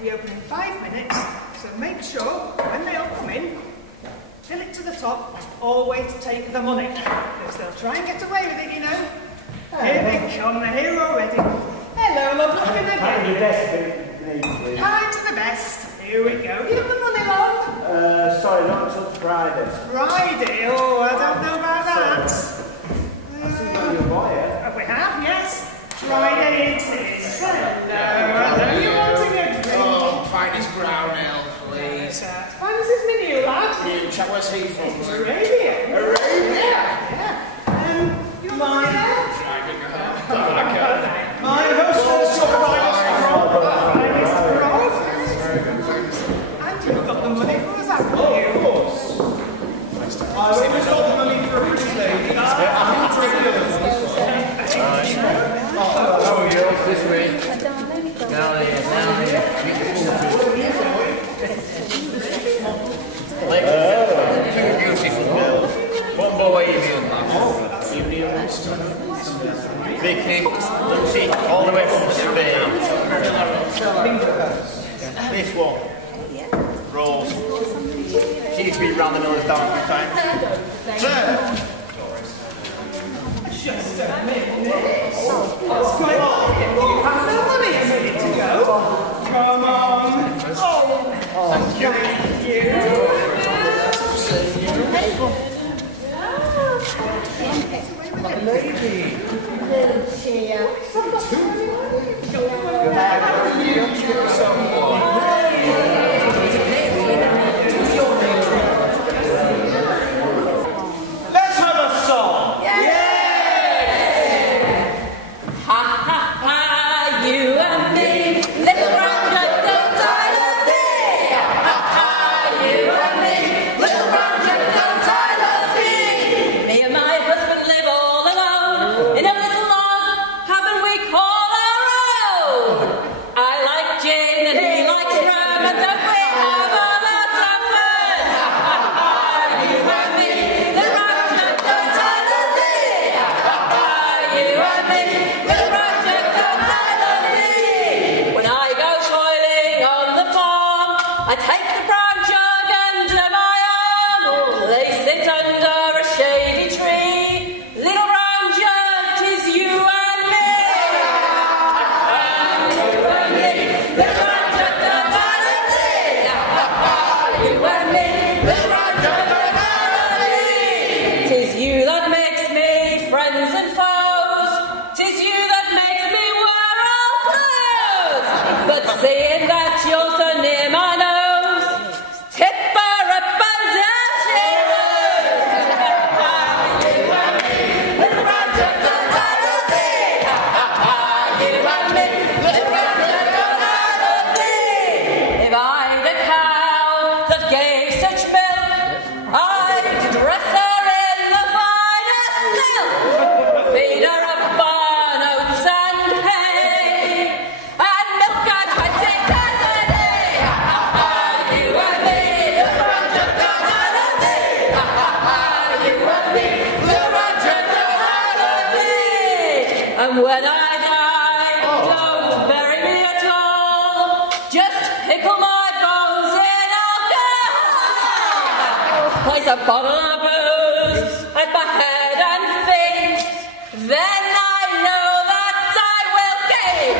We open in 5 minutes, so make sure, when they all come in, fill it to the top, always take the money. Because they'll try and get away with it, you know. Here they come, they're here already. Hello, love, look in the Kind to the best, please. Kind to the best. Here we go. You got the money, love? Sorry, not until Friday. Friday? Oh, I don't know about that. I see you got your wire. We have, yes. Friday it is. Hello, you wanting a drink? Oh, finest brown ale, please. Fine as this menu, lad. You chap, where's he from? Arabia. Arabia? Yeah. You want mine? My hostess of And you've got the money for us, haven't you? Of course. I've always got the money for a pretty lady. How are you? This way. Down here. Two beautiful girls. One boy, Vicky, Lucy, all the way from Spain. This one, Rose. She's been round the nose down a few times. Just a minute. What's going on? You have no money a minute to go. Come on. Thank you. Lady. Little chair. Let's have a song. Ha ha ha, you and me, little brown duck, don't tie the thing. Ha ha, you and me, little brown duck, don't tie the thing. Me and my husband live all alone in a little log cabin we call our own. I like gin and he likes rum, and don't we have a lot of fun? Ha ha ha, you and me, little brown duck, don't tie the thing. Ha ha ha, you and me, little brown duck, don't tie the thing. When I go toiling on the farm, I take the brown jug under my arm, place it under a shady tree. Little brown jug, 'tis you and me. You and me, little brown jug, don't tie the thing. You and me, little brown jug, don't tie the thing. 'Tis you that makes me friends and foes. 'Tis you that makes me wear all clothes. But seeing that you're so near my nose, tip her up and down she goes. You and me, little brown duck, don't tie the thing. You and me, little brown duck, don't tie the thing. If I'd a cow that gave such milk, I'd dress her in the finest silk, feed her up on oats and hay, and milk her 20 times a day. You and me, little brown duck, don't tie the thing. You and me, little brown duck, don't tie the thing. And when I die, don't bury me at all. Just pickle my bones in alcohol. Place a bottle of booze at my head and feet. Then I know that I will keep.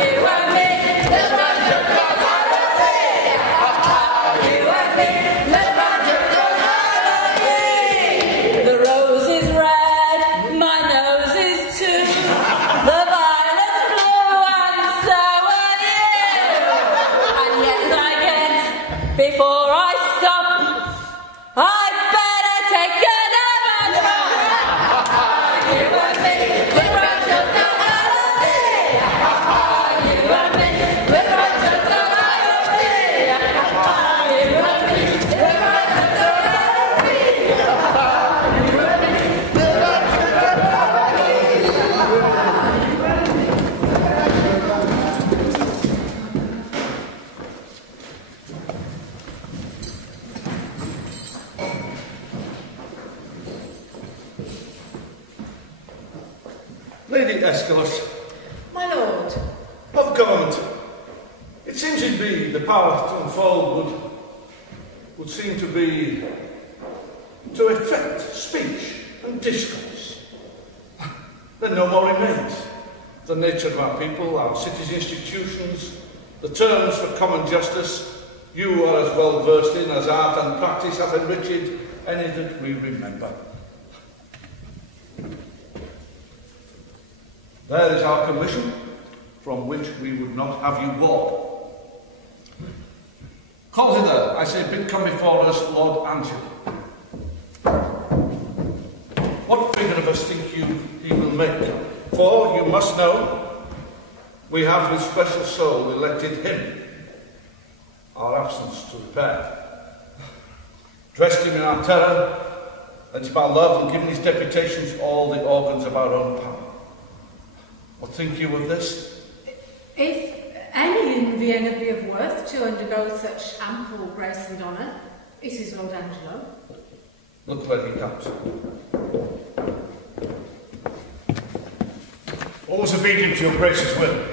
You and me, little brown duck, don't tie the thing. You and me, little brown duck, don't tie the thing. The rose is red, my nose is too. The violet's blue, and so are you. And yes, I get, before I stop, I better take another drop. You and me, little brown duck, don't tie the thing. You and me, little brown duck, don't tie the thing. You and me, little brown duck, don't tie the thing. You and me, little brown duck, don't tie the Lady Escalus, My lord, of government, power to unfold would seem to be to effect speech and discourse. Then no more remains. The nature of our people, our cities' institutions, the terms for common justice, you are as well versed in as art and practice have enriched any that we remember. There is our commission, from which we would not have you walk. Call hither, I say, bid come before us, Lord Angelo. What figure of us think you he will make? For, you must know, we have with special soul elected him, our absence to repair. Dressed him in our terror, lent him our love, and given his deputations all the organs of our own power. What think you of this? If any in Vienna be of worth to undergo such ample grace and honour, it is Lord Angelo. Look where he comes. Always obedient to your grace's will.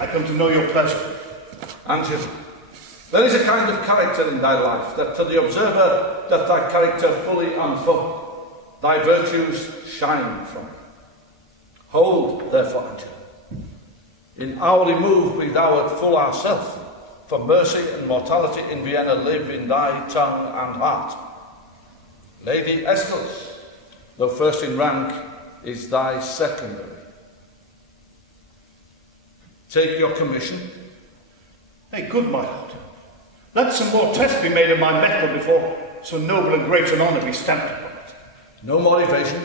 I come to know your pleasure. Angelo, there is a kind of character in thy life that to the observer doth thy character fully unfold, thy virtues shine from it. Hold, therefore, Angelo, in our remove be thou at full ourself, for mercy and mortality in Vienna live in thy tongue and heart. Lady Aeschylus, though first in rank, is thy secondary. Take your commission. Nay, good my lord. Let some more tests be made of my mettle before so noble and great an honour be stamped upon it. No more evasion.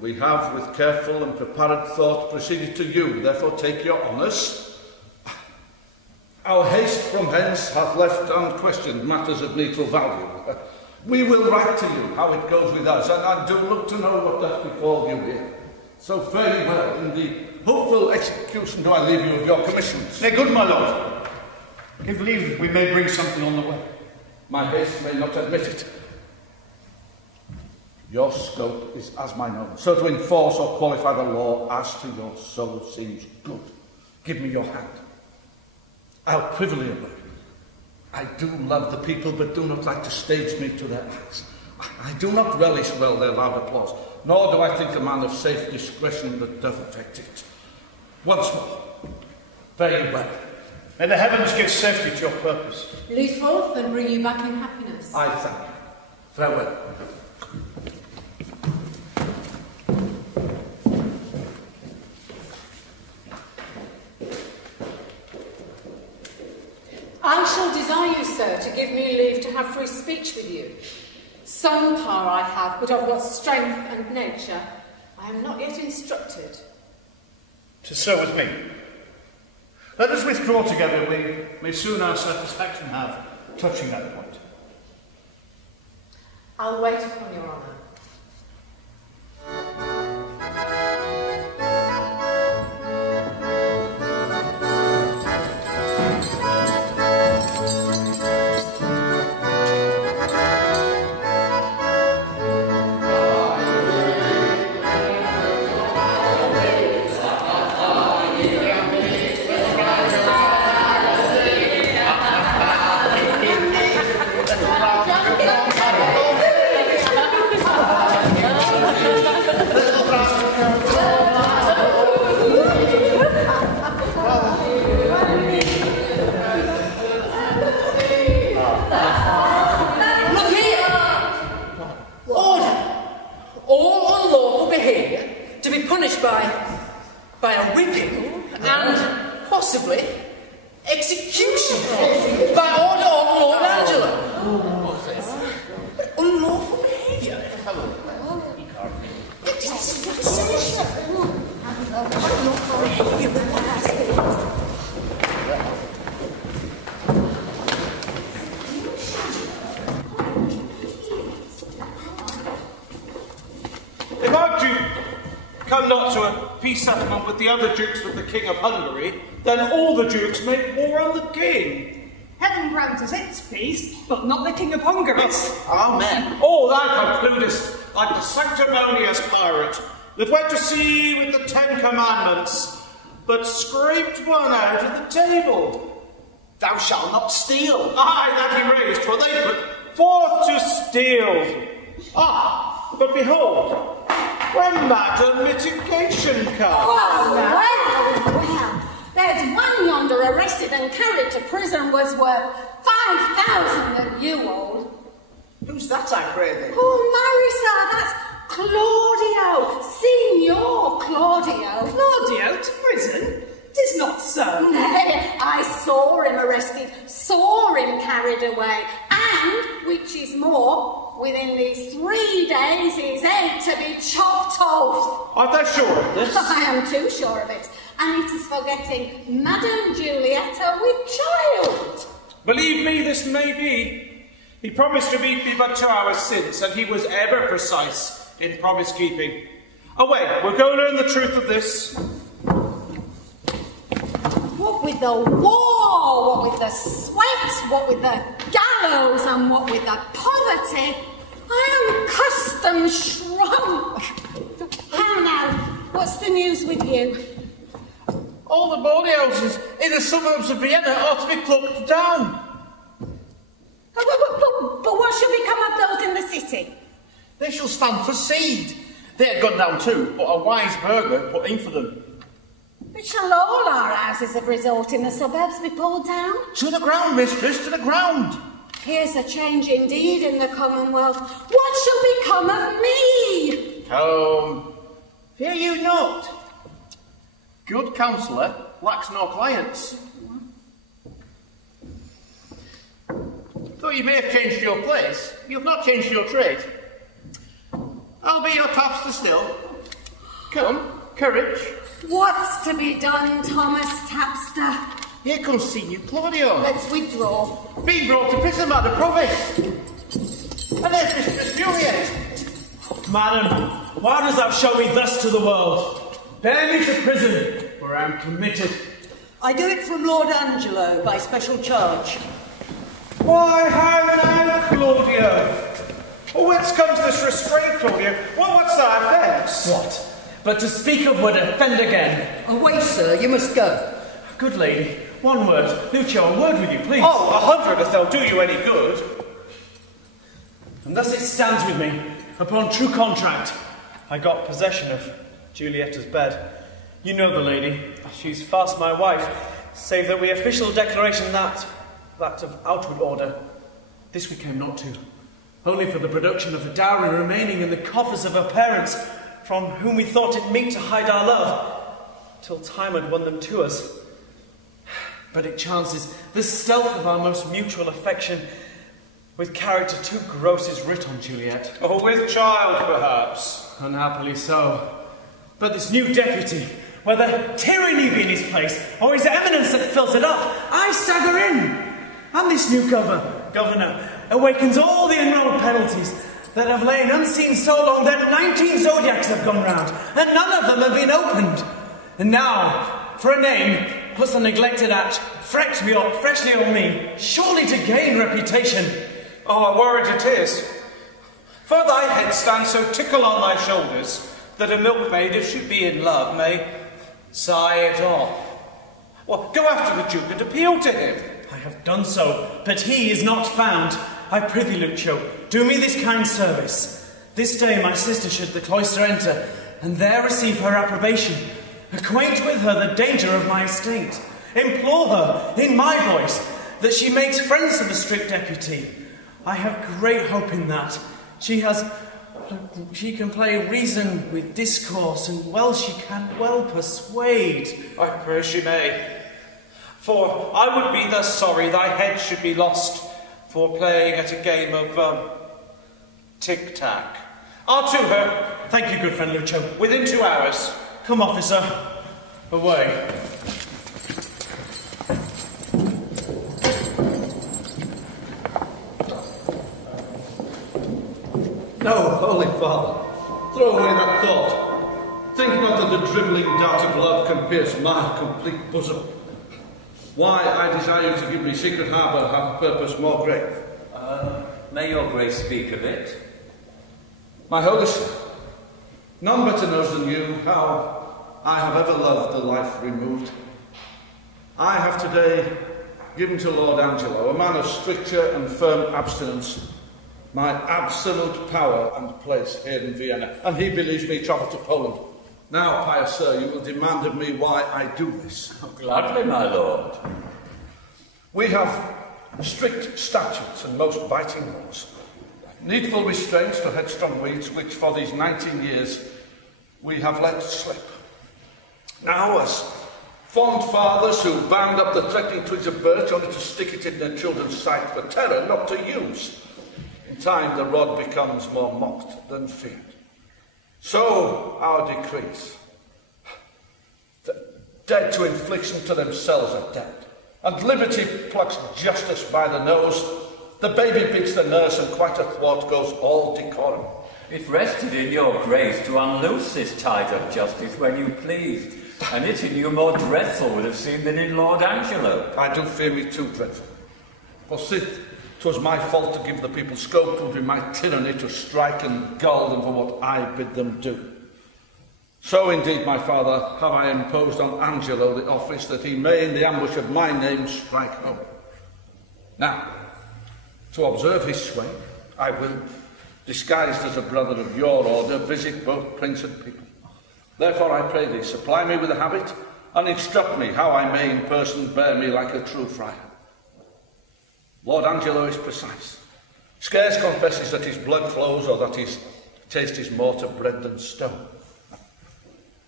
We have, with careful and prepared thought, proceeded to you. Therefore take your honours. Our haste from hence hath left unquestioned matters of needful value. We will write to you how it goes with us, and I do look to know what doth befall you here. So fare ye well. In the hopeful execution do I leave you of your commissions. Nay, good my lord. Give leave that we may bring something on the way. My haste may not admit it. Your scope is as mine own, so to enforce or qualify the law as to your soul seems good. Give me your hand. I'll privily obey. I do love the people, but do not like to stage me to their acts. I do not relish well their loud applause, nor do I think a man of safe discretion that doth affect it. Once more, fare ye well. May the heavens give safety to your purpose. Lead forth and bring you back in happiness. I thank you. Farewell. I shall desire you, sir, to give me leave to have free speech with you. Some power I have, but of what strength and nature I am not yet instructed. 'Tis so with me. Let us withdraw together, we may soon our satisfaction have touching that point. I'll wait upon your honour. by a whipping and possibly execution by order of Lord Angelo. Unlawful behaviour. If our Duke come not to a peace settlement with the other dukes with the King of Hungary, then all the dukes make war on the King. Heaven grant us its peace, but not the King of Hungary's. Amen. All thou concludest like the sanctimonious pirate that went to sea with the 10 Commandments, but scraped one out of the table. Thou shalt not steal. Aye, that he raised, for they put forth to steal. Ah, but behold, when Madam Mitigation comes. Well, there's one yonder arrested and carried to prison was worth 5,000 of you old. Who's that, I pray thee? Oh, Marissa, that's Claudio, Signor Claudio. Claudio to prison? 'Tis not so. Nay, I saw him arrested, saw him carried away, and, which is more, within these 3 days his head to be chopped off. Art thou sure of this? I am too sure of it, and it is for getting Madame Giulietta with child. Believe me, this may be. He promised to meet me but 2 hours since, and he was ever precise in promise-keeping. Away, we'll go learn the truth of this. What with the war, what with the sweat, what with the gallows, and what with the poverty, I am custom shrunk. How now, what's the news with you? All the bawdy houses in the suburbs of Vienna ought to be plucked down. But what shall become of those in the city? They shall stand for seed. They are gone down too, but a wise burgher put in for them. But shall all our houses of resort in the suburbs be pulled down? To the ground, mistress, to the ground. Here's a change indeed in the Commonwealth. What shall become of me? Fear you not. Good counsellor lacks no clients. Though you may have changed your place, you have not changed your trade. I'll be your tapster still. Come, courage. What's to be done, Thomas Tapster? Here comes Signor Claudio. Let's withdraw. Being brought to prison by the provost. And there's Mistress Juliet. Madam, why dost thou show me thus to the world? Bear me to prison, where I am committed. I do it from Lord Angelo by special charge. Why, how now, Claudio? Whence comes this restraint, Claudio? What's thy offence? What? But to speak of would offend again. Away, sir, you must go. Good lady, one word. Lucio, a word with you, please. Oh, 100 if they'll do you any good. And thus it stands with me. Upon true contract, I got possession of Giulietta's bed. You know the lady. She's fast my wife, save that we official declaration that of outward order. This we came not to. Only for the production of the dowry remaining in the coffers of her parents, from whom we thought it meet to hide our love, till time had won them to us. But it chances the stealth of our most mutual affection, with character too gross, is writ on Juliet. Oh, with child, perhaps. Unhappily so. But this new deputy, whether tyranny be in his place, or his eminence that fills it up, I stagger in. And this new governor awakens all the enrolled penalties that have lain unseen so long that 19 zodiacs have gone round, and none of them have been opened. And now, for a name, puts the neglected act freshly on me, surely to gain reputation. Oh, a word it is. For thy head stands so tickle on thy shoulders, that a milkmaid, if she be in love, may sigh it off. Well, go after the Duke and appeal to him. I have done so, but he is not found. I prithee, Lucio, do me this kind service. This day my sister should the cloister enter, and there receive her approbation. Acquaint with her the danger of my estate. Implore her, in my voice, that she makes friends to the strict deputy. I have great hope in that. She can play reason with discourse, and well she can well persuade. I pray she may. For I would be thus sorry thy head should be lost for playing at a game of tic-tac. I'll to her. Thank you, good friend Lucio. Within 2 hours. Come, officer. Away. No, Holy Father, throw away that thought. Think not that the dribbling dart of love can pierce my complete bosom. Why I desire you to give me secret harbour have a purpose more great. May your grace speak of it? My holy sir, none better knows than you how I have ever loved the life removed. I have today given to Lord Angelo, a man of stricture and firm abstinence, my absolute power and place here in Vienna, and he believes me travel to Poland. Now, pious sir, you will demand of me why I do this. Oh, gladly, my lord. We have strict statutes and most biting laws, needful restraints to headstrong weeds, which for these 19 years we have let slip. Now, as fond fathers who bound up the threatening twigs of birch only to stick it in their children's sight for terror, not to use, in time the rod becomes more mocked than feared. So our decrees, dead to infliction to themselves are dead, and liberty plucks justice by the nose. The baby beats the nurse, and quite athwart goes all decorum. It rested in your grace to unloose this tide of justice when you pleased, and it in you more dreadful would have seemed than in Lord Angelo. I do fear me too dreadful. For sith 'twas my fault to give the people scope, 'twould be my tyranny to strike and gull them for what I bid them do. So indeed, my father, have I imposed on Angelo the office that he may in the ambush of my name strike home. Now, to observe his sway, I will, disguised as a brother of your order, visit both prince and people. Therefore I pray thee, supply me with a habit, and instruct me how I may in person bear me like a true friar. Lord Angelo is precise, scarce confesses that his blood flows or that his taste is more to bread than stone.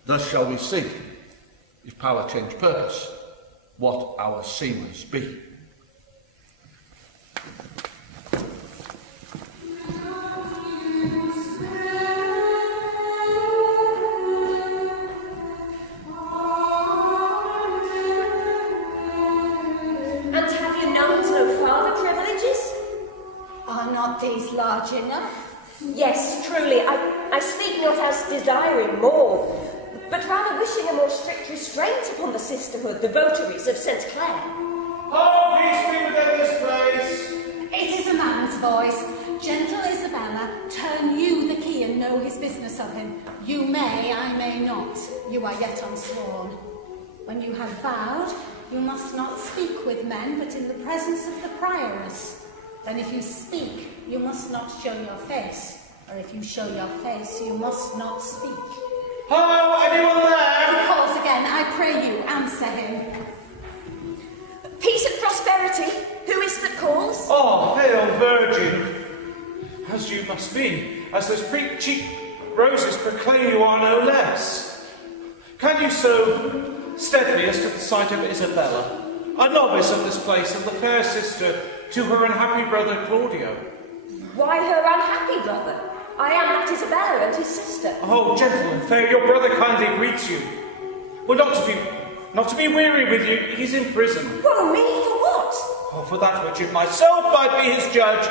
Thus shall we see, if power change purpose, what our seamers be. Are not these large enough? Yes, truly, I speak not as desiring more, but rather wishing a more strict restraint upon the sisterhood, the votaries of St. Clair. Oh, peace be within this place! It is a man's voice. Gentle Isabella, turn you the key and know his business of him. You may, I may not. You are yet unsworn. When you have vowed, you must not speak with men, but in the presence of the prioress. Then if you speak, you must not show your face, or if you show your face, you must not speak. Hello, anyone there? He calls again. I pray you, answer him. Peace and prosperity. Who is that calls? Oh, hail Virgin. As you must be, as those cheap roses proclaim you are no less. Can you so steadily as to the sight of Isabella, a novice of this place and the fair sister to her unhappy brother Claudio? Why her unhappy brother? I am that Isabella and his sister. Oh, gentle and fair, your brother kindly greets you. Well, not to be weary with you, he's in prison. Woe me, for what? Oh, for that which if myself might be his judge,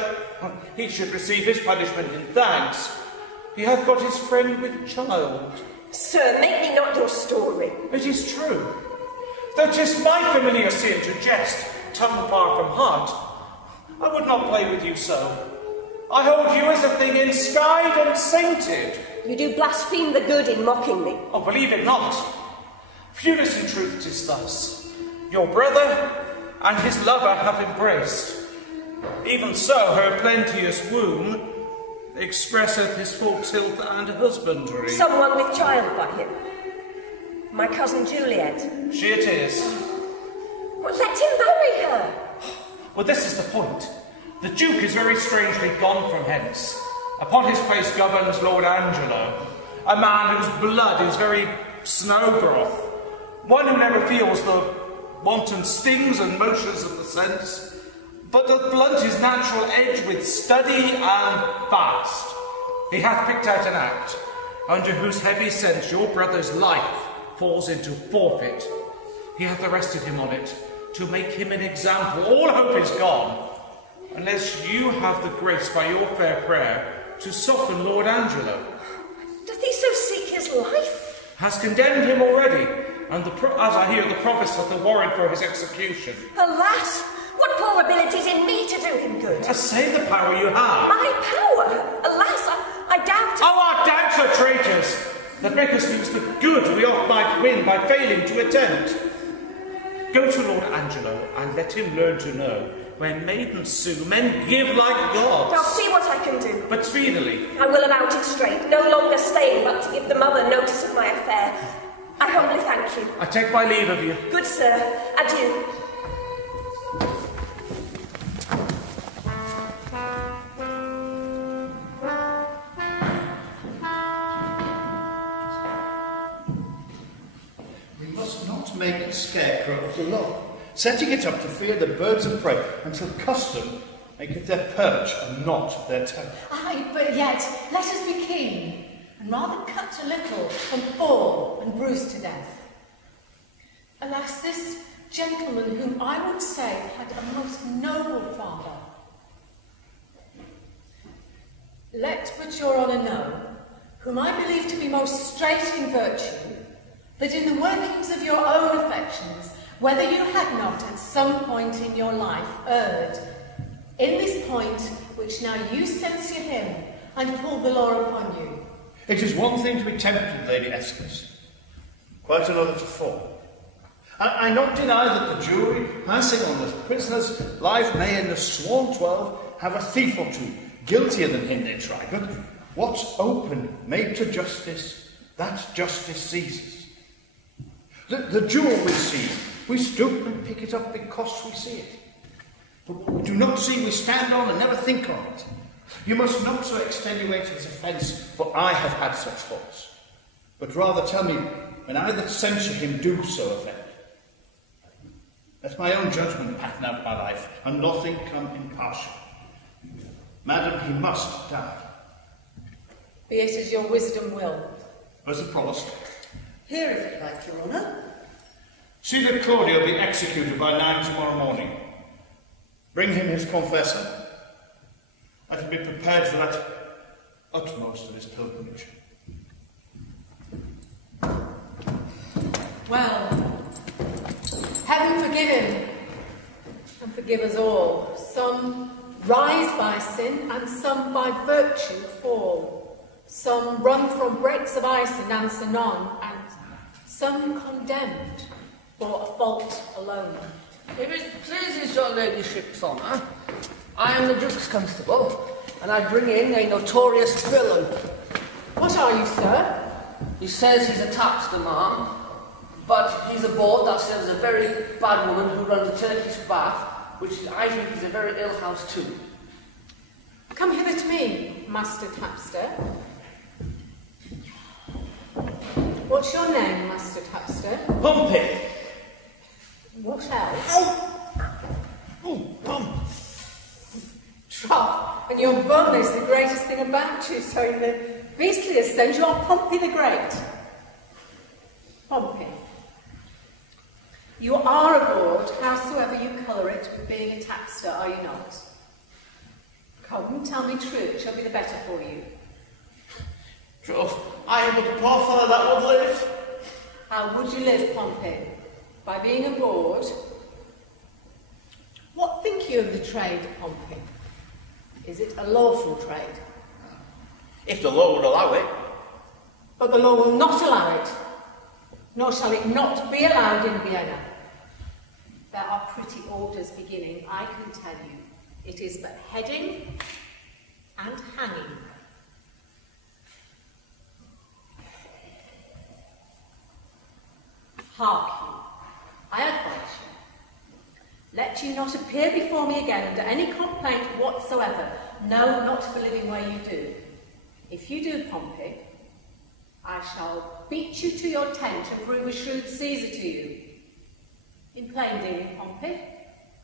he should receive his punishment in thanks. He hath got his friend with child. Sir, make me not your story. It is true. Though 'tis my familiar sin to jest, tongue far from heart, I would not play with you so. I hold you as a thing enskied and sainted. You do blaspheme the good in mocking me. Oh, believe it not. Fewness in truth 'tis thus. Your brother and his lover have embraced. Even so her plenteous womb expresseth his full tilth and husbandry. Someone with child by him. My cousin Juliet. She it is. Well, let him marry her. Well, this is the point. The Duke is very strangely gone from hence. Upon his place governs Lord Angelo, a man whose blood is very snowbroth, one who never feels the wanton stings and motions of the sense, but doth blunt his natural edge with study and fast. He hath picked out an act, under whose heavy sense your brother's life falls into forfeit. He hath arrested him on it, to make him an example. All hope is gone, unless you have the grace by your fair prayer to soften Lord Angelo. Doth he so seek his life? Has condemned him already, and as I hear, the provost hath a warrant for his execution. Alas, what poor abilities in me to do him good? Say the power you have. My power? Alas, I doubt. Oh, our doubts are traitors, that make us lose the good we oft might win by failing to attempt. Go to Lord Angelo, and let him learn to know when maidens sue, men give like gods. I'll see what I can do. But speedily. I will about it straight, no longer staying but to give the mother notice of my affair. I humbly thank you. I take my leave of you. Good sir, adieu. We must not make a scarecrow of the law, setting it up to fear the birds of prey until custom make it their perch and not their terror. Aye, but yet, let us be keen, and rather cut a little, and fall, and bruise to death. Alas, this gentleman whom I would say had a most noble father. Let but your honour know, whom I believe to be most straight in virtue, that in the workings of your own affections, whether you had not at some point in your life erred, in this point which now you censure him and pull the law upon you. It is one thing to be tempted, Lady Escalus, quite another to fall. I not deny that the jury, passing on the prisoner's life, may in the sworn 12 have a thief or two guiltier than him they try. But what's open made to justice, that justice seizes. The jewel we see, we stoop and pick it up because we see it. But what we do not see, we stand on and never think on it. You must not so extenuate his offence, for I have had such faults. But rather tell me, when I that censure him do so offend. Let my own judgment pattern out my life, and nothing come impartial. Madam, he must die. Be it as your wisdom will. As the promised. Here, if you like, Your Honour. See that Claudio be executed by 9 tomorrow morning. Bring him his confessor. Let him be prepared for that utmost of his pilgrimage. Well, heaven forgive him, and forgive us all. Some rise by sin, and some by virtue fall. Some run from breaks of ice and answer none, and some condemned for a fault alone. If it pleases your ladyship's honour, I am the Duke's constable, and I bring in a notorious villain. What are you, sir? He says he's a tapster, ma'am, but he's aboard that serves a very bad woman who runs a Turkish bath, which I think is a very ill house too. Come hither to me, Master Tapster. What's your name, Master Tapster? Pompey. What else? Trough, and your bum is the greatest thing about you, so in the beastliest sense you are Pompey the Great. Pompey. You are aboard, howsoever you colour it, with being a tapster, are you not? Come, tell me true, it shall be the better for you. Troth, I am but a poor fellow that would live. How would you live, Pompey? By being aboard? What think you of the trade, Pompey? Is it a lawful trade? If the law would allow it. But the law will not allow it, nor shall it not be allowed in Vienna. There are pretty orders beginning, I can tell you. It is but heading and hanging. Hark you, I advise you. Let you not appear before me again under any complaint whatsoever. No, not for living where you do. If you do, Pompey, I shall beat you to your tent and prove a shrewd Caesar to you. In plain dealing, Pompey,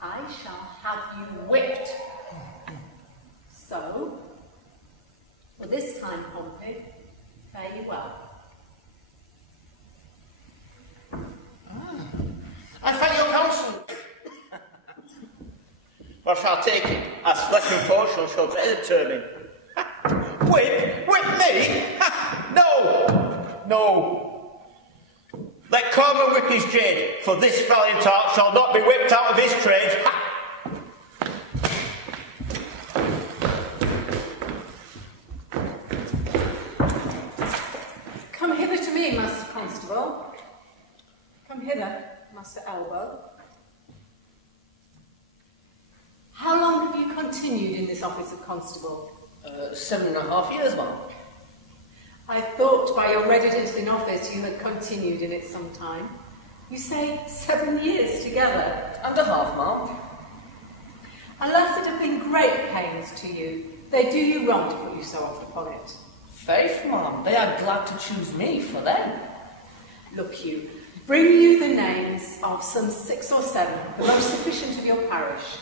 I shall have you whipped. So, for this time, Pompey, fare you well. I thank your counsel. Or shall take it, as flesh and fortune shall better determine. Whip me? No, no. Let Cormac whip his jade, for this valiant heart shall not be whipped out of his trade. Come hither to me, Master Constable. Come hither, Master Elbow. How long have you continued in this office of constable? 7.5 years, ma'am. I thought by your residence in office you had continued in it some time. You say 7 years together. And a half, ma'am. Unless it have been great pains to you, they do you wrong to put you so oft upon it. Faith, ma'am, they are glad to choose me for them. Look you, bring you the names of some 6 or 7, the most sufficient of your parish.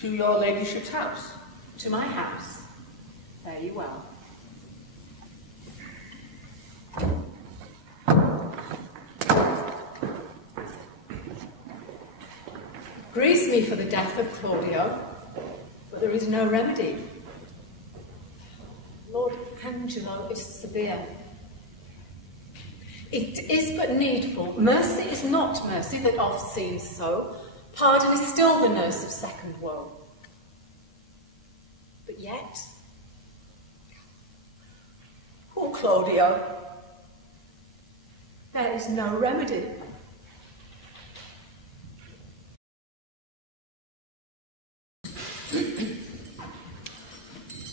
To your ladyship's house? To my house. Fare you well. Grieves me for the death of Claudio, but there is no remedy. Lord Angelo is severe. It is but needful. Mercy is not mercy that oft seems so. Pardon is still the nurse of second woe. But yet, Poor Claudio. there is no remedy.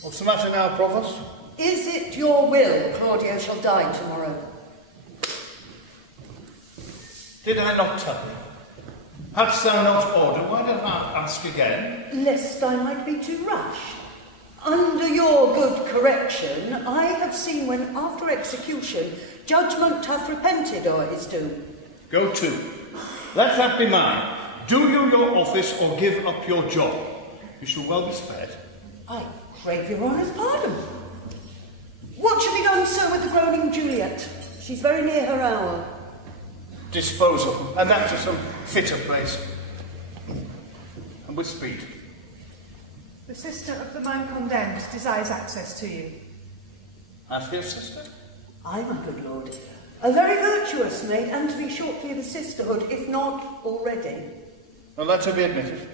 What's the matter now, Provost? Is it your will Claudio shall die tomorrow? Did I not tell you? Hadst thou not ordered, why did I ask again? Lest I might be too rash. Under your good correction, I have seen when after execution judgment hath repented o'er his doom. Go to. Let that be mine. Do you your office or give up your job? You shall well be spared. I crave your honour's pardon. What shall be done, sir, with the groaning Juliet? She's very near her hour. Dispose of them, and that to some fitter place. And with speed. The sister of the man condemned desires access to you. Ask your sister? Aye, my good lord. A very virtuous maid, and to be shortly of the sisterhood, if not already. Well, let her be admitted.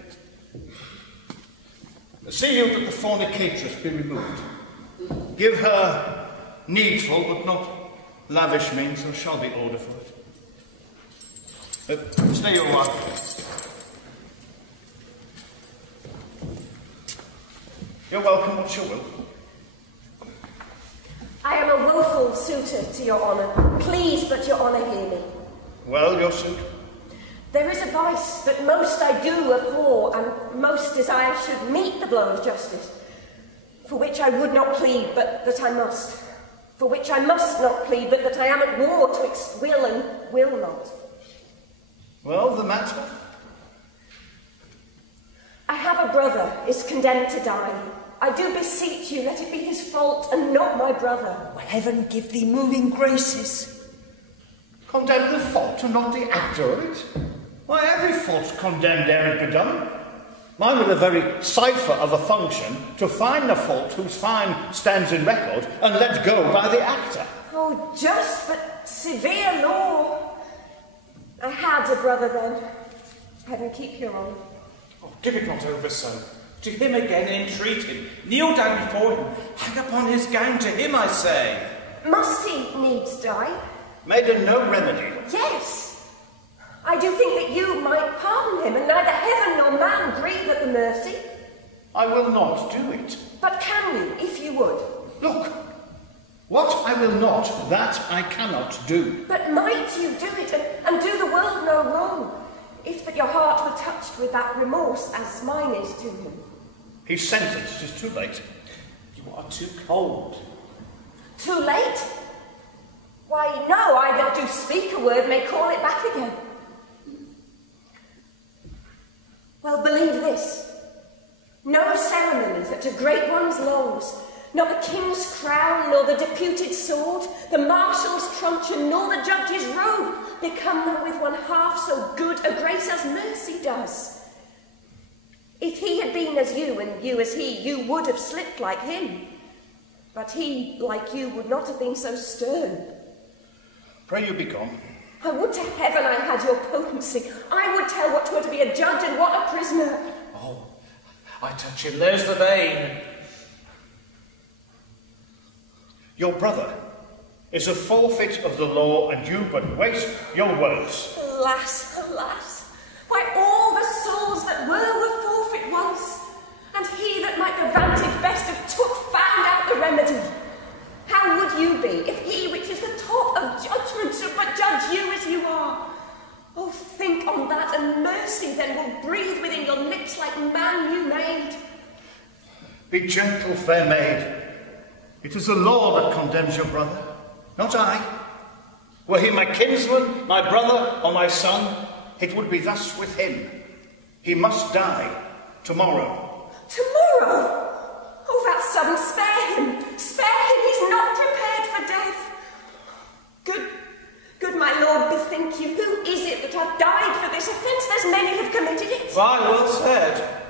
See you that the fornicatress be removed. Give her needful, but not lavish means, there shall be order for it. Stay your while. You're welcome, what's your will? I am a woeful suitor to your honour. Please, but your honour hear me. Well, your suit? There is a vice that most I do abhor, and most desire should meet the blow of justice, for which I would not plead, but that I must. For which I must not plead, but that I am at war twixt will and will not. Well, the matter? I have a brother, is condemned to die. I do beseech you, let it be his fault, and not my brother. Heaven give thee moving graces. Condemn the fault and not the actor of it? Why, every fault's condemned ere it be done. Mine were the very cipher of a function to find the fault whose fine stands in record and let go by the actor. Oh, just but severe law. I had a brother then. Heaven keep your honour. Oh, give it not over so. To him again entreat him. Kneel down before him. Hang upon his gown to him, I say. Must he needs die? Made her no remedy. Yes. I do think that you might pardon him, and neither heaven nor man grieve at the mercy. I will not do it. But can you, if you would? Look, what I will not, that I cannot do. But might you do it, and do the world no wrong, if that your heart were touched with that remorse as mine is to him? He's sentenced, 'tis too late. You are too cold. Too late? Why, no, I that do speak a word may call it back again. Well, believe this. No ceremony that to great ones longs, nor the king's crown, nor the deputed sword, the marshal's truncheon, nor the judge's robe, become them with one half so good a grace as mercy does. If he had been as you, and you as he, you would have slipped like him. But he, like you, would not have been so stern. Pray you be gone. I would to heaven I had your potency. I would tell what 'twere to be a judge and what a prisoner. Oh, I touch him, there's the vein. Your brother is a forfeit of the law, and you but waste your words. Alas, alas, why all the souls that were forfeit once, that might the vantage best have took found out the remedy. How would you be if he which is the top of judgment should but judge you as you are? Oh, think on that, and mercy then will breathe within your lips like man you made. Be gentle, fair maid. It is the law that condemns your brother, not I. Were he my kinsman, my brother, or my son, it would be thus with him. He must die tomorrow. Tomorrow? Oh, that sudden, spare him. Spare him, he's not prepared for death. Good my lord, bethink you, who is it that hath died for this offence? There's many have committed it. Why, well said.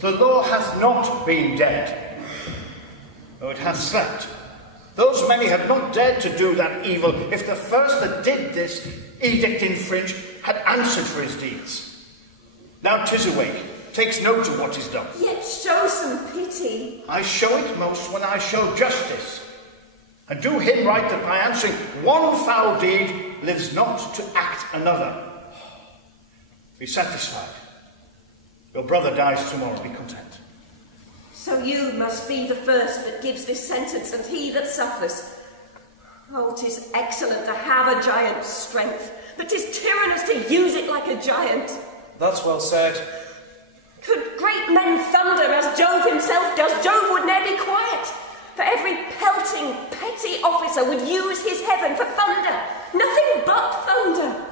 The law hath not been dead, though it hath slept. Those many have not dared to do that evil, if the first that did this edict infringe had answered for his deeds. Now 'tis awake, takes note of what is done. Yet show some pity. I show it most when I show justice, and do him right that by answering one foul deed lives not to act another. Be satisfied. Your brother dies tomorrow, be content. So you must be the first that gives this sentence, and he that suffers. Oh, 'tis excellent to have a giant's strength, but 'tis tyrannous to use it like a giant. That's well said. Could great men thunder as Jove himself does, Jove would ne'er be quiet. For every pelting, petty officer would use his heaven for thunder. Nothing but thunder.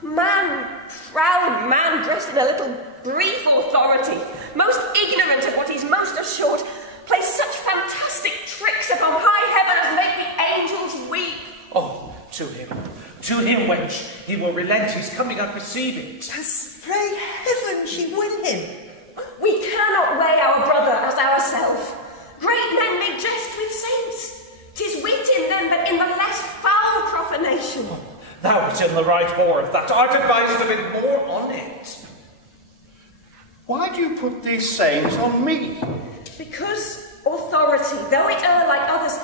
Man, proud man dressed in a little brief authority, most ignorant of what he's most assured, plays such fantastic tricks upon high heaven as make the angels weep. Oh, to him, wench. He will relent. He's coming, I perceive it. Pray heaven she win him. We cannot weigh our brother as ourselves. Great men may jest with saints. 'Tis wit in them, but in the less foul profanation. Oh, thou art in the right more of that. Art advised a bit more on it. Why do you put these sayings on me? Because authority, though it err like others,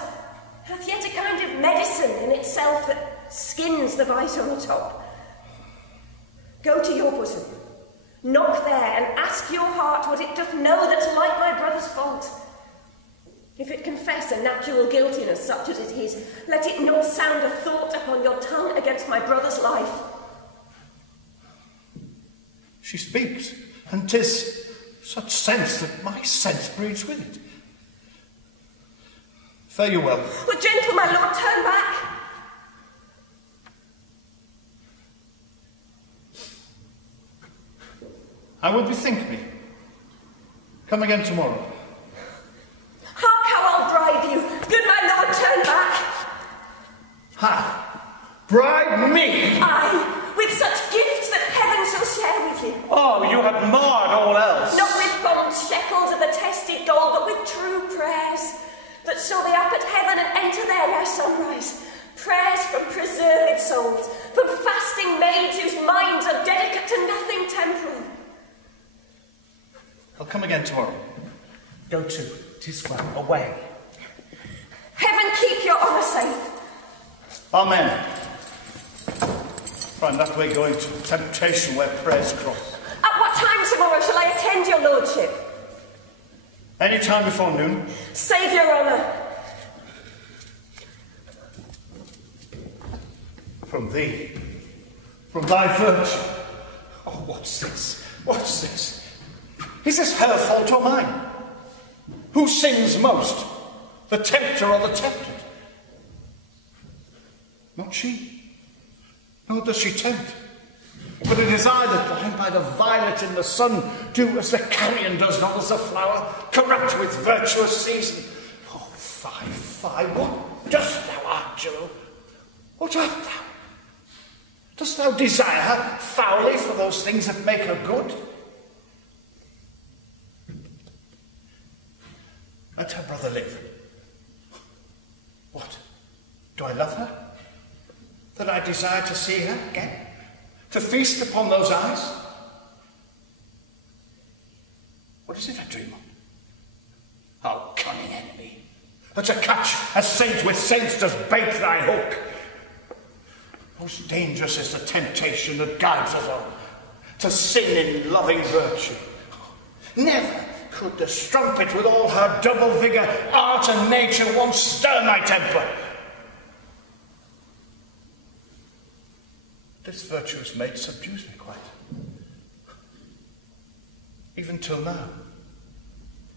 hath yet a kind of medicine in itself that skins the bite on the top. Go to your bosom, knock there, and ask your heart what it doth know that's like my brother's fault. If it confess a natural guiltiness such as it is, let it not sound a thought upon your tongue against my brother's life. She speaks, and 'tis such sense that my sense breeds with it. Fare you well. But gentle, my lord, turn back. I will bethink me. Come again tomorrow. Hark how I'll bribe you. Good my lord, turn back. Ha! Bribe me! Aye, with such gifts that heaven shall share with you. Oh, you have marred all else. Not with fond shekels of the tested gold, but with true prayers that shall be up at heaven and enter there ere sunrise. Prayers from preserved souls, from fasting maids whose minds are dedicate to nothing temporal. I'll come again tomorrow. Go to, 'tis well, away. Heaven keep your honour safe. Amen. Find that way going to temptation where prayers cross. At what time tomorrow shall I attend your lordship? Any time before noon. Save your honour. From thee. From thy virtue. Oh, what's this? What's this? Is this her fault or mine? Who sins most? The tempter or the tempted? Not she. Nor does she tempt. But it is I that, blind by the violet in the sun, do as the carrion does, not as the flower, corrupt with virtuous season. Oh, fie, fie, what dost thou, Angelo? What art thou? Dost thou desire her foully for those things that make her good? Let her brother live. What? Do I love her? That I desire to see her again? To feast upon those eyes? What is it I dream of? Oh, cunning enemy, that to catch a saint with saints does bait thy hook. Most dangerous is the temptation that guides us on to sin in loving virtue. Never could the strumpet with all her double vigour, art and nature once stir my temper. This virtuous maid subdues me quite. Even till now,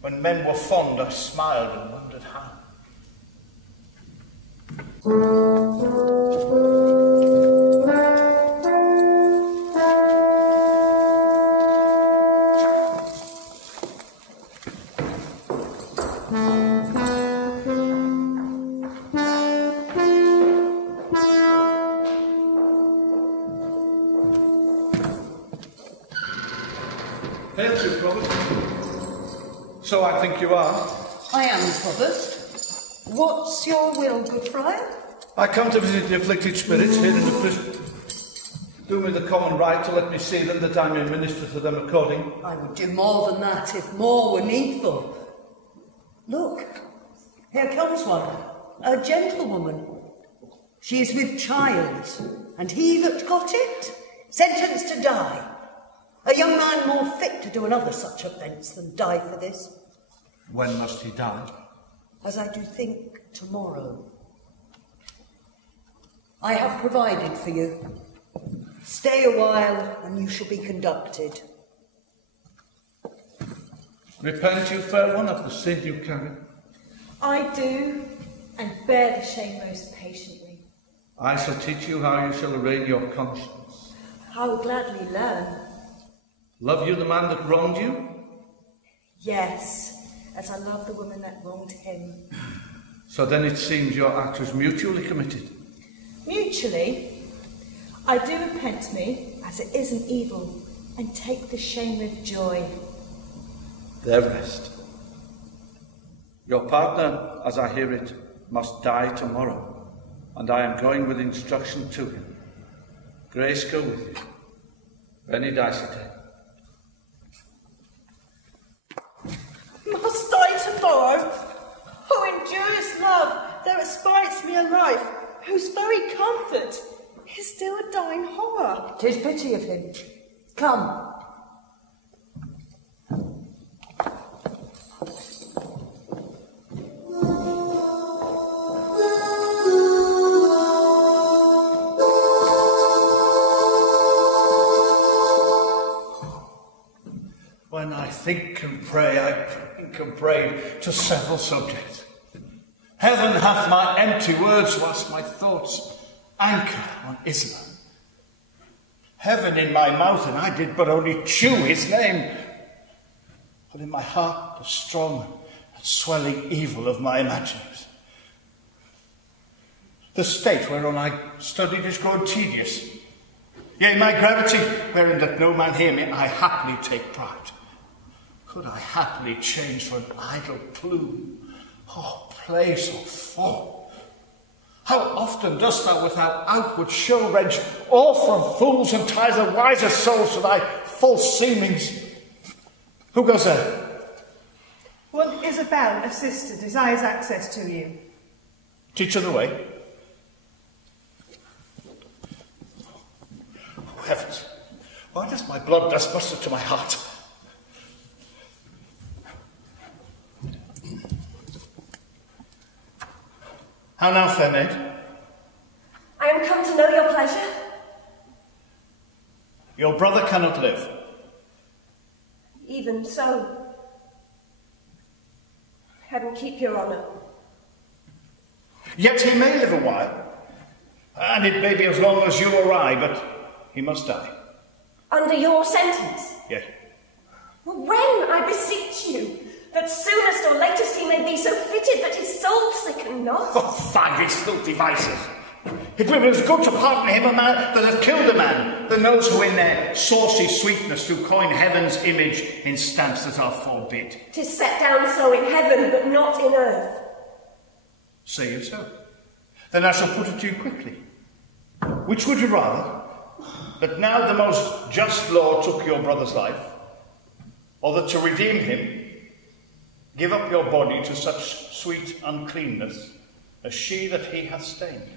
when men were fond, I smiled and wondered how. So I think you are. I am, Provost. What's your will, good friar? I come to visit the afflicted spirits here in the prison. Do me the common right to let me see them, that I may minister to them according. I would do more than that if more were needful. Look, here comes one, a gentlewoman. She is with child, and he that got it, sentenced to die. A young man more fit to do another such offence than die for this. When must he die? As I do think, tomorrow. I have provided for you. Stay a while, and you shall be conducted. Repent, you fair one, of the sin you carry. I do, and bear the shame most patiently. I shall teach you how you shall arraign your conscience. I will gladly learn. Love you the man that wronged you? Yes, as I love the woman that wronged him. So then it seems your act was mutually committed. Mutually? I do repent me, as it is an evil, and take the shame with joy. There rest. Your partner, as I hear it, must die tomorrow, and I am going with instruction to him. Grace go with you. Benny A.C.T. Must die tomorrow? Oh, injurious love, that respites me a life, whose very comfort is still a dying horror. 'Tis pity of him. Come. When I think and pray, I think and pray to several subjects. Heaven hath my empty words, whilst my thoughts anchor on Islam. Heaven in my mouth, and I did but only chew his name. But in my heart the strong and swelling evil of my imaginings. The state whereon I studied is grown tedious. Yea, my gravity, wherein that no man hear me, I happily take pride. Could I happily change for an idle plume, or place or form? How often dost thou without outward show wrench all from fools and tie the wiser souls to thy false seemings? Who goes there? One Isabel, a sister, desires access to you. Teach her the way. Oh, heavens, why does my blood thus muster to my heart? How now, fair maid? I am come to know your pleasure. Your brother cannot live. Even so. Heaven keep your honour. Yet he may live a while, and it may be as long as you or I, but he must die. Under your sentence? Yea. When, I beseech you, that soonest or latest he may be so fitted that his soul sicken not. Oh, fag his filthy vices. It were as good to pardon him a man that hath killed a man, than those who in their saucy sweetness do coin heaven's image in stamps that are forbid. 'Tis set down so in heaven, but not in earth. Say you so? Then I shall put it to you quickly. Which would you rather, that now the most just law took your brother's life, or that to redeem him, give up your body to such sweet uncleanness as she that he hath stained?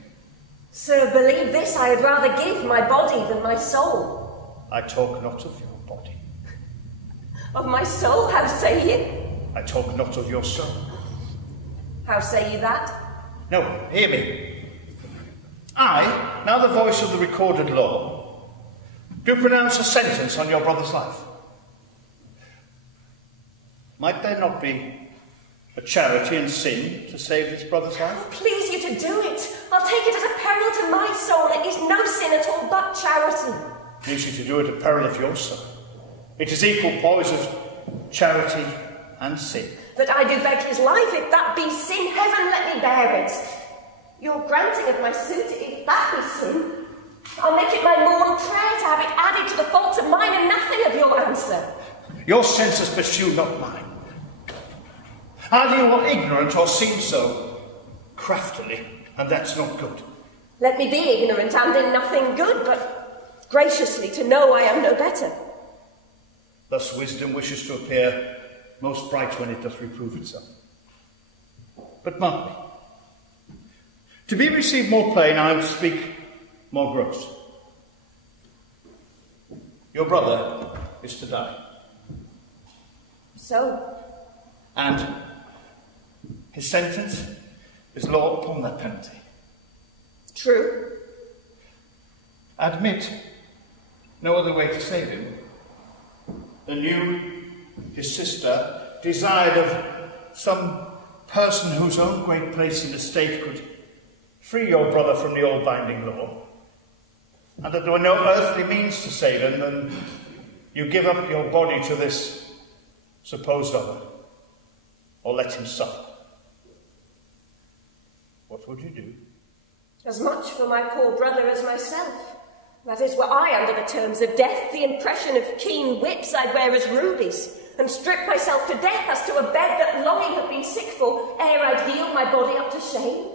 Sir, believe this, I had rather give my body than my soul. I talk not of your body. Of my soul, how say ye? I talk not of your soul. How say ye that? No, hear me. I, now the voice of the recorded law, do pronounce a sentence on your brother's life. Might there not be a charity and sin to save this brother's life? Oh, please you to do it. I'll take it as a peril to my soul. It is no sin at all but charity. Please you to do it at peril of your soul. It is equal poise of charity and sin. That I do beg his life, if that be sin, heaven let me bear it. Your granting of my suit, if that be sin, I'll make it my morn prayer to have it added to the fault of mine and nothing of your answer. Your senses pursue not mine. Either you are ignorant or seem so craftily, and that's not good. Let me be ignorant and in nothing good, but graciously to know I am no better. Thus wisdom wishes to appear most bright when it doth reprove itself. But mark me. To be received more plain, I would speak more gross. Your brother is to die. So? And his sentence is law upon that penalty. True. Admit no other way to save him than you, his sister, desired of some person whose own great place in the state could free your brother from the old binding law, and that there were no earthly means to save him, then you give up your body to this supposed other, or let him suffer. What would you do? As much for my poor brother as myself. That is, were I under the terms of death, the impression of keen whips I'd wear as rubies, and strip myself to death as to a bed that longing have been sick for, ere I'd yield my body up to shame.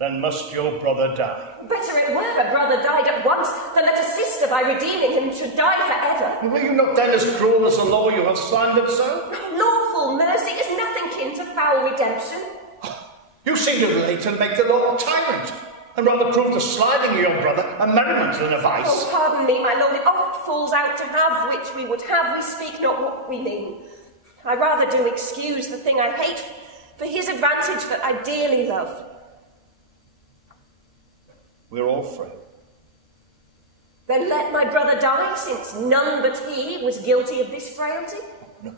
Then must your brother die. Better it were a brother died at once, than that a sister, by redeeming him, should die forever. Were you not then as cruel as the law you have slandered so? Lawful mercy is nothing kin to foul redemption. You seem to relate and make the law a tyrant, and rather prove the sliding of your brother a merriment than a vice. Oh, pardon me, my lord, it oft falls out to have which we would have, we speak not what we mean. I rather do excuse the thing I hate, for his advantage that I dearly love. We're all frail. Then let my brother die, since none but he was guilty of this frailty. No.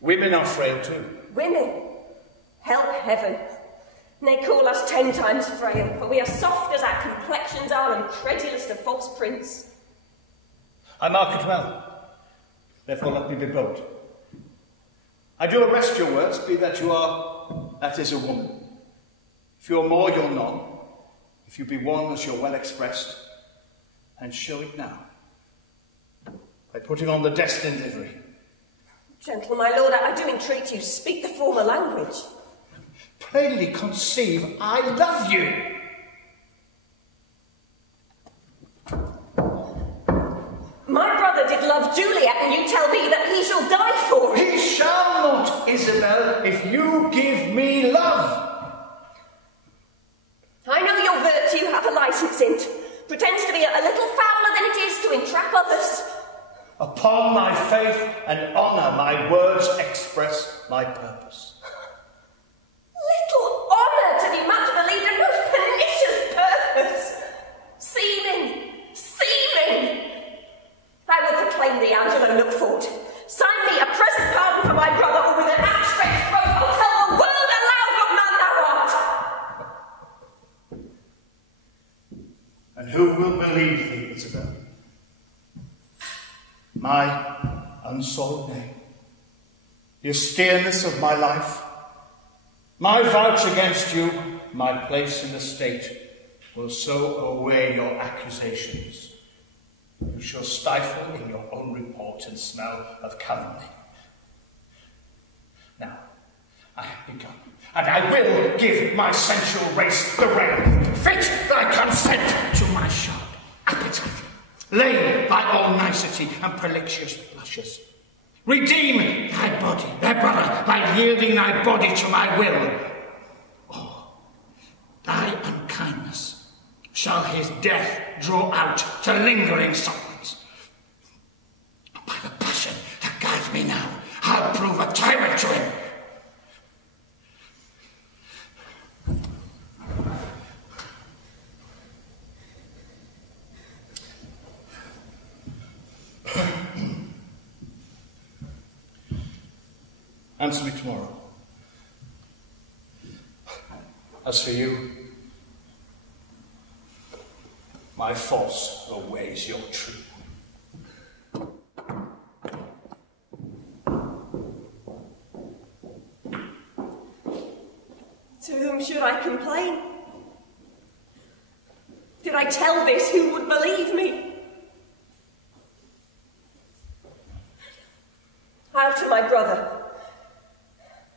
Women are frail too. Women? Help heaven. They call us 10 times frail, for we are soft as our complexions are and credulous to false prints. I mark it well. Therefore let me be bold. I do arrest your words, be that you are, that is, a woman. If you are more, you're none. If you be one, as you're well expressed, and show it now, by putting on the destined livery. Gentle, my lord, I do entreat you, speak the former language. Plainly conceive, I love you. My brother did love Juliet, and you tell me that he shall die for it. He shall not, Isabel, if you give me love. I know your virtue hath a licence in't, pretends to be a little fouler than it is to entrap others. Upon my faith and honour, my words express my purpose. Little honour to be much believed, and most pernicious purpose. Seeming. I will proclaim thee, Angela, look forward. Sign me a present pardon for my brother, or with an outstretched rope I'll tell the world aloud what man thou art. And who will believe thee, Isabel? My unsoiled name, the austereness of my life, my vouch against you, my place in the state, will so away your accusations. You shall stifle in your own report and smell of calumny. Now, I have begun, and I will give my sensual race the rein. Fit thy consent to my sharp appetite. Lame by all nicety and prolixious blushes. Redeem thy body, thy brother, by yielding thy body to my will. Or thy unkindness shall his death draw out to lingering sufferance. By the passion that guides Answer me tomorrow. As for you, my false obeys your true. To whom should I complain? Did I tell this, who would believe me? I'll to my brother.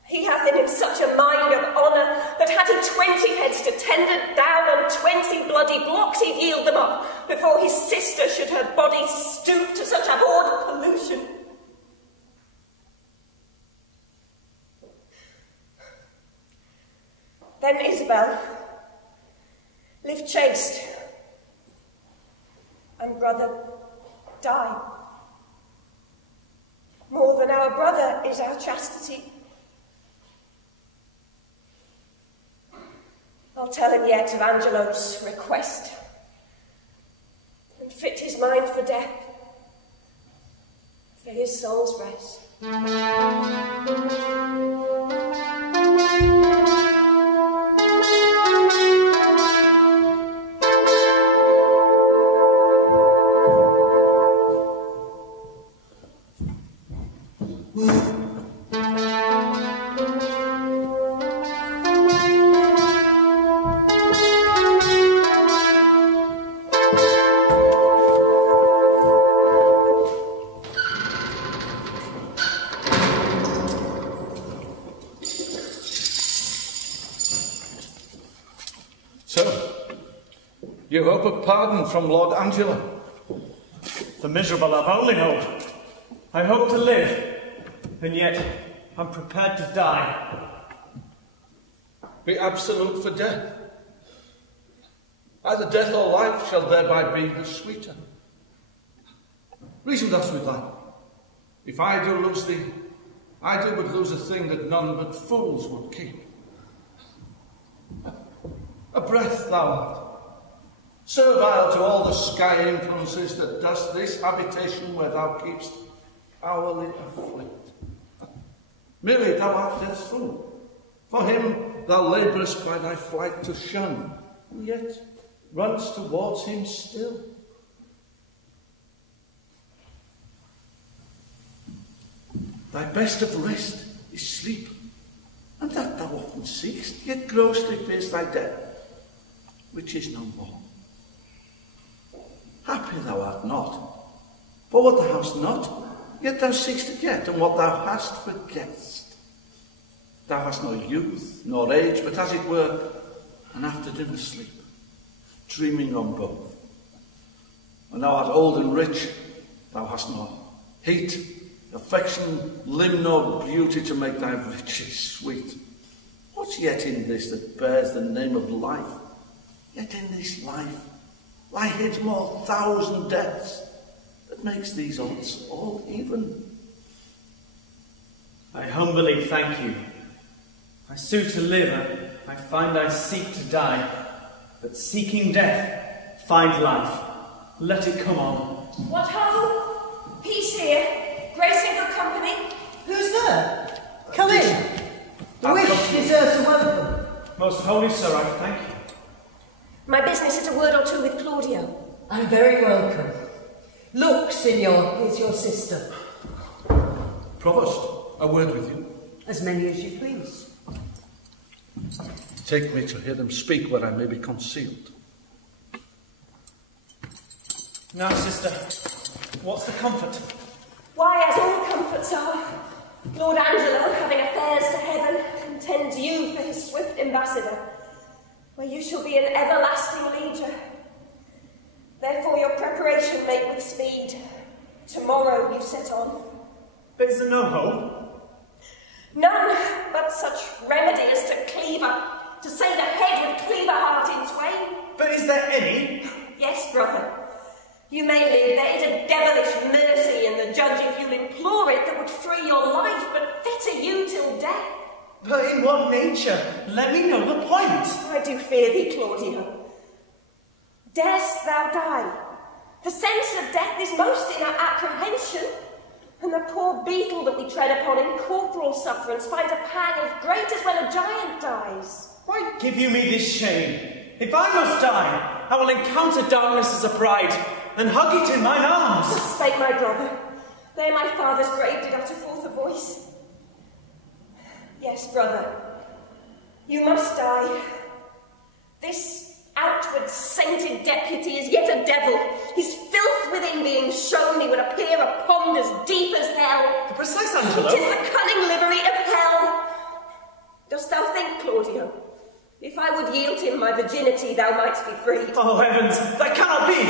He hath in him such a mind of honour that had he 20 heads to tender down on 20 bloody blocks, he'd yield them up before his sister should her body stoop to such abhorred pollution. Then Isabel, live chaste, and brother, die. More than our brother is our chastity. I'll tell him yet of Angelo's request, and fit his mind for death, for his soul's rest. You hope of pardon from Lord Angelo? The miserable have only hope. I hope to live, and yet I'm prepared to die. Be absolute for death. Either death or life shall thereby be the sweeter. Reason thus with life. If I do lose thee, I do but lose a thing that none but fools would keep. A breath thou art, servile to all the sky influences that dost this habitation where thou keepst hourly afflict. Merely thou art death's fool. For him thou labourest by thy flight to shun, and yet runs towards him still. Thy best of rest is sleep, and that thou often seekst, yet grossly fearst thy death, which is no more. Happy thou art not, for what thou hast not, yet thou seekst to get, and what thou hast forgettest. Thou hast no youth, nor age, but as it were, an after-dinner sleep, dreaming on both. When thou art old and rich, thou hast no heat, affection, limb, nor beauty to make thy riches sweet. What's yet in this that bears the name of life? Yet in this life lie hid more 1,000 deaths that makes these odds all even. I humbly thank you. I sue to live, I find I seek to die, but seeking death, find life. Let it come on. What ho! Peace here, gracing good company. Who's there? Come in. The wish deserves a welcome. Most holy sir, I thank you. My business is a word or two with Claudio. I'm very welcome. Look, Signor, here's your sister. Provost, a word with you. As many as you please. Take me to hear them speak where I may be concealed. Now, sister, what's the comfort? Why, as all comforts are, Lord Angelo, having affairs to heaven, intends you for his swift ambassador, where you shall be an everlasting lieger. Therefore your preparation make with speed. Tomorrow you set on. But is there no hope? None but such remedy as to cleaver, to say the head with cleaver heart in twain. But is there any? Yes, brother. You may live. There is a devilish mercy in the judge if you'll implore it that would free your life, but fetter you till death. But in what nature? Let me know the point. I do fear thee, Claudio. Darest thou die? The sense of death is most in our apprehension. And the poor beetle that we tread upon in corporal sufferance finds a pang as great as when a giant dies. Why give you me this shame? If I must die, I will encounter darkness as a bride, and hug it in mine arms. Thus spake my brother. There my father's grave did utter forth a voice. Yes, brother, you must die. This outward sainted deputy is yet a devil. His filth within being shown me would appear a pond as deep as hell. The precise Angelo? It is the cunning livery of hell. Dost thou think, Claudio, if I would yield him my virginity, thou mightst be freed? Oh, heavens, that cannot be!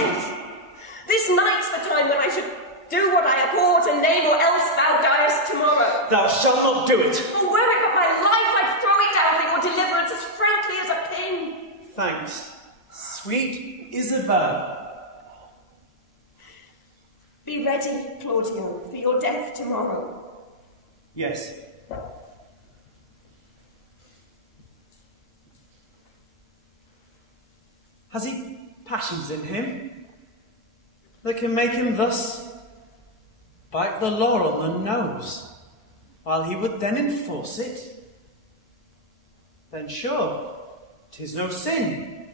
This night's the time when I should do what I abhor to name, or else thou diest tomorrow. Thou shalt not do it. Oh, were it but my life, I'd throw it down for your deliverance as frankly as a pin. Thanks, sweet Isabel. Be ready, Claudio, for your death tomorrow. Yes. Has he passions in him that can make him thus bite the law on the nose, while he would then enforce it? Then sure, 'tis no sin,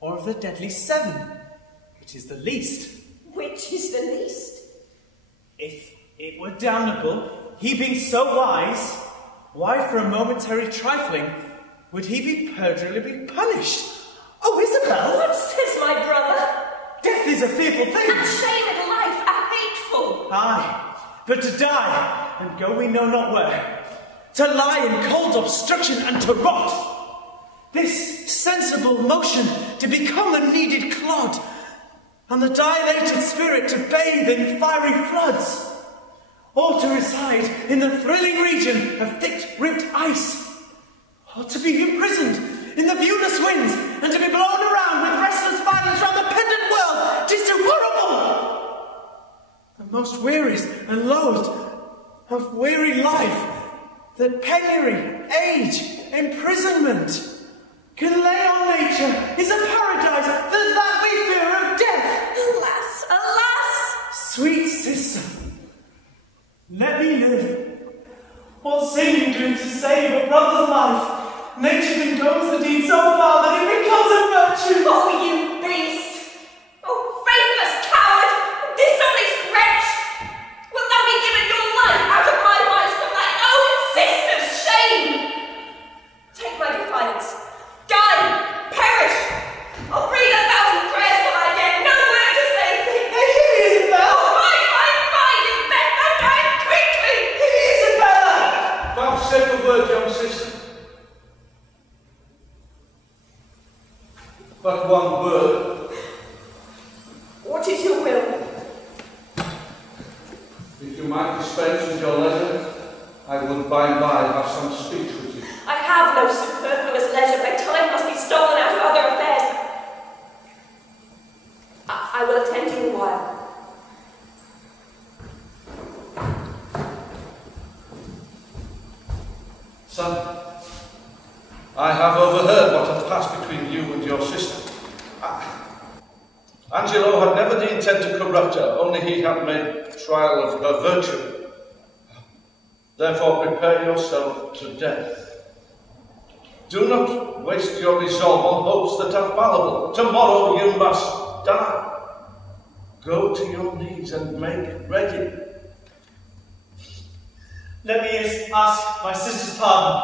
or of the deadly seven, it is the least. Which is the least? If it were damnable, he being so wise, why for a momentary trifling would he be perjurably punished? Oh, Isabel! What says my brother? Death is a fearful thing. Unshamed life, a hateful. Aye, but to die, and go we know not where, to lie in cold obstruction and to rot, this sensible motion to become a kneaded clod, and the dilated spirit to bathe in fiery floods, or to reside in the thrilling region of thick-ribbed ice, or to be imprisoned in the viewless winds, and to be blown around with restless violence round the pendant world. 'Tis too horrible! The most weariest and loathed of weary life, that penury, age, imprisonment can lay on nature, is a paradise that we fear of death. Alas, alas! Sweet sister, let me live. What sin you do to save a brother's life? Nature condones the deed so far that it becomes a virtue. Oh, you beast! Oh, faithless coward! Dishonest wretch! Wilt thou be given your life out of my vice from thy own sister's shame? Take my defiance. Die! Perish! I'll breathe 1,000 prayers for thy death. No word to save thee. Isabel! Oh, fine! It's best thou die quickly! Isabella! Vouchsafe a word, young sister. But one word. What is your will? If you might dispense with your leisure, I would by and by have some speech with you. I have no superfluous leisure. My time must be stolen out of other affairs. I will attend you a while. Son, I have overheard what had passed between you and your sister. Angelo had never the intent to corrupt her, only he had made trial of her virtue. Therefore prepare yourself to death. Do not waste your resolve on hopes that are fallible. Tomorrow you must die. Go to your knees and make ready. Let me ask my sister's pardon.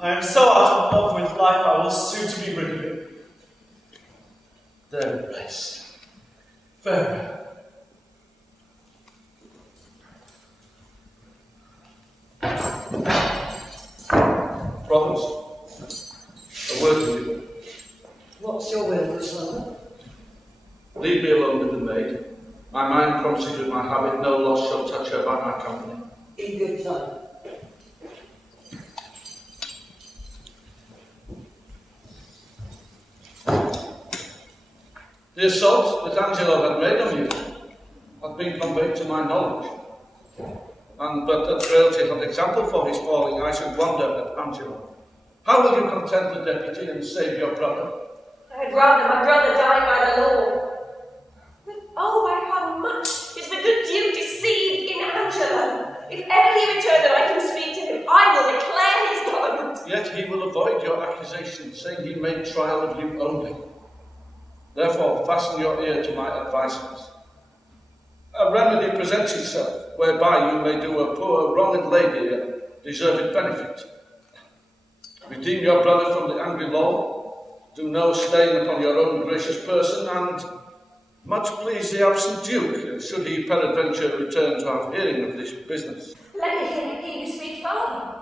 I am so out of love with life, I will soon to be rid of it. Then rest. Farewell. Province, a word to you. What's your will, good son? Leave me alone with the maid. My mind promises with my habit no loss shall touch her by my company. In good time. The assault that Angelo had made on you had been conveyed to my knowledge. And but that frailty had example for his falling, I should wonder at Angelo. How will you content the deputy and save your brother? I'd rather my brother die by the law. But oh, by how much is the good Duke deceived in Angelo? If ever he return and I can speak to him, I will declare his government. Yet he will avoid your accusation, saying he made trial of you only. Therefore, fasten your ear to my advices. A remedy presents itself, whereby you may do a poor, wronged lady a deserved benefit. Redeem your brother from the angry law, do no stain upon your own gracious person, and much please the absent Duke, should he peradventure return to have hearing of this business. Let me hear you speak, Father.